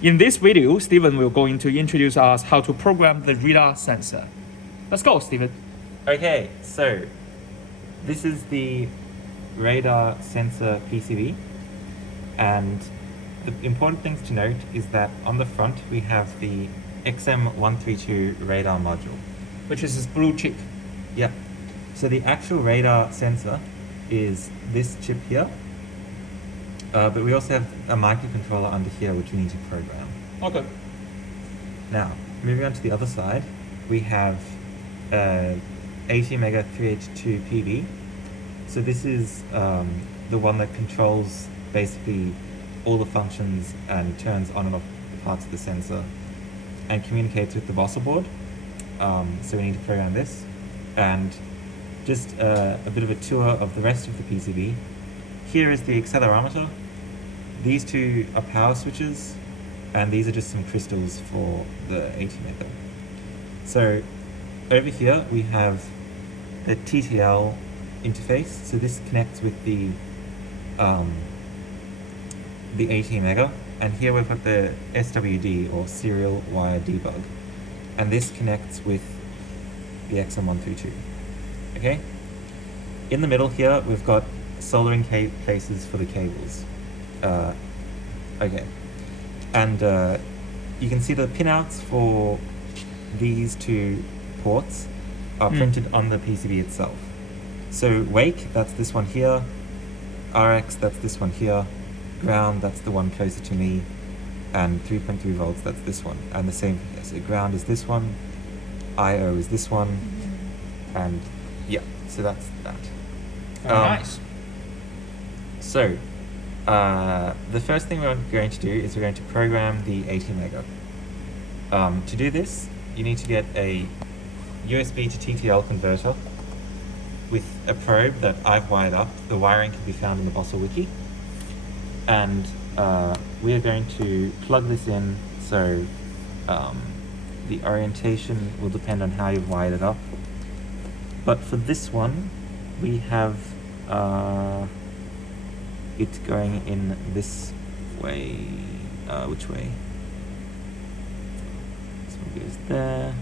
In this video, Steven will going to introduce us how to program the radar sensor. Let's go, Steven. Okay, so this is the radar sensor PCB, and the important things to note is that on the front we have the XM132 radar module. Which is this blue chip. Yep. So the actual radar sensor is this chip here, but we also have a microcontroller under here which we need to program. Okay. Now, moving on to the other side, we have ATmega 3H2 PV. So this is the one that controls basically all the functions and turns on and off parts of the sensor and communicates with the Bossel board. So we need to program this. And just a bit of a tour of the rest of the PCB. Here is the accelerometer. These two are power switches, and these are just some crystals for the ATmega. So over here we have the TTL interface. So this connects with the ATmega, and here we've got the SWD or serial wire debug, and this connects with the XM132. Okay. In the middle here we've got soldering places for the cables. Okay, and you can see the pinouts for these two ports are printed on the PCB itself. So wake, that's this one here. RX, that's this one here. Ground, that's the one closer to me. And 3.3 volts, that's this one. And the same here. So ground is this one. IO is this one. And yeah, so that's that. Nice. So, the first thing we're going to do is we're going to program the ATmega. To do this, you need to get a USB to TTL converter with a probe that I've wired up. The wiring can be found in the Bossel wiki. And we are going to plug this in, so the orientation will depend on how you've wired it up. But for this one, we have it going in this way. Which way? This one goes there.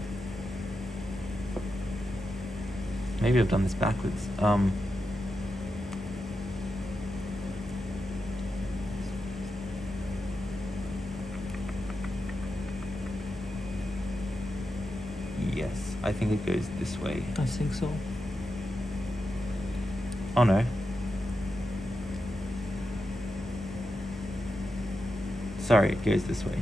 Maybe I've done this backwards. Yes, I think it goes this way. I think so. Oh no. Sorry, it goes this way.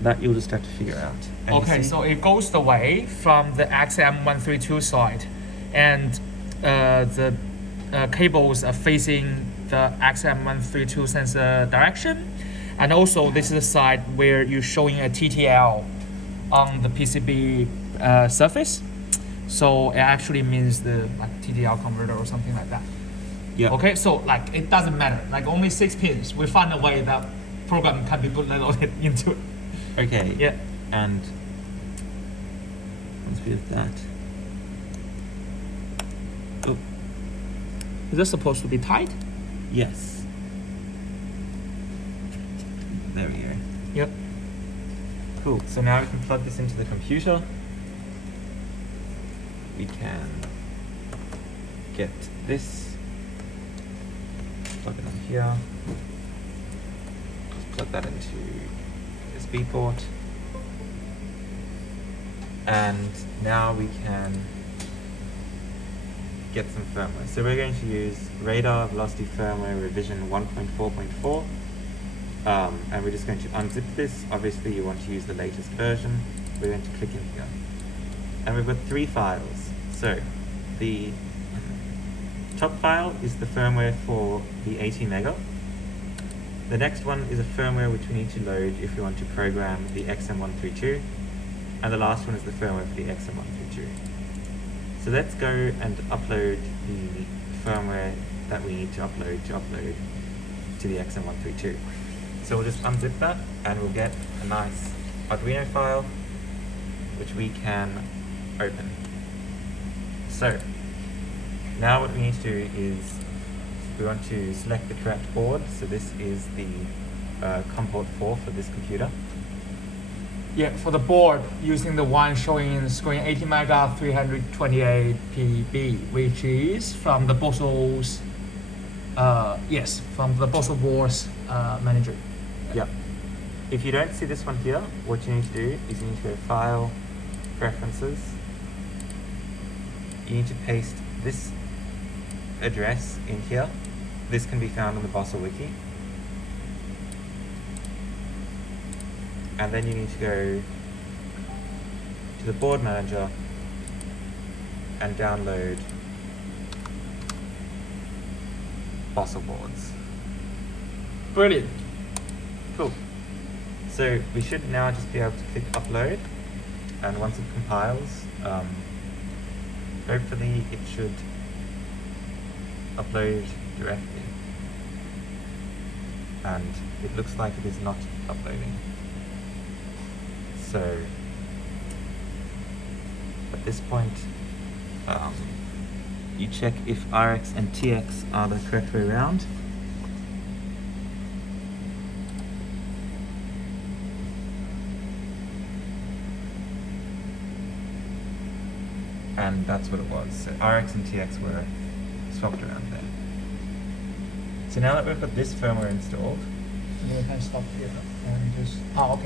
That you'll just have to figure out. And Okay, so it goes the way from the XM132 side, and the cables are facing the XM132 sensor direction, and also this is the side where you're showing a TTL on the PCB surface. So it actually means the TTL converter or something like that. yeah. Okay, so it doesn't matter. Only 6 pins. We find a way that program can be loaded into it. Okay. Yeah. And once we have that. Oh, Is this supposed to be tight? yes. There we go. Yep. Cool. So now we can plug this into the computer. We can get this, plug it on here, just plug that into USB port, and now we can get some firmware. So we're going to use radar velocity firmware revision 1.4.4, and we're just going to unzip this. Obviously you want to use the latest version. We're going to click in here, and we've got 3 files. So the top file is the firmware for the ATmega. The next one is a firmware which we need to load if we want to program the XM132, and the last one is the firmware for the XM132. So let's go and upload the firmware that we need to upload to the XM132. So we'll just unzip that, and we'll get a nice Arduino file which we can open. So now what we need to do is we want to select the correct board. So this is the COM port 4 for this computer. Yeah, for the board, using the one showing in the screen, ATmega 328PB, which is from the Bossel's, from the Bossel board's manager. Yep. If you don't see this one here, what you need to do is you need to go File, Preferences. You need to paste this address in here. This can be found on the Bossel wiki. And then you need to go to the board manager and download Bossel boards. Brilliant. Cool. So we should now just be able to click upload, and once it compiles, hopefully it should upload directly. And it looks like it is not uploading. So at this point, you check if RX and TX are the correct way around. And that's what it was. So RX and TX were swapped around there. So now that we've got this firmware installed, You can stop here and just. Oh, okay.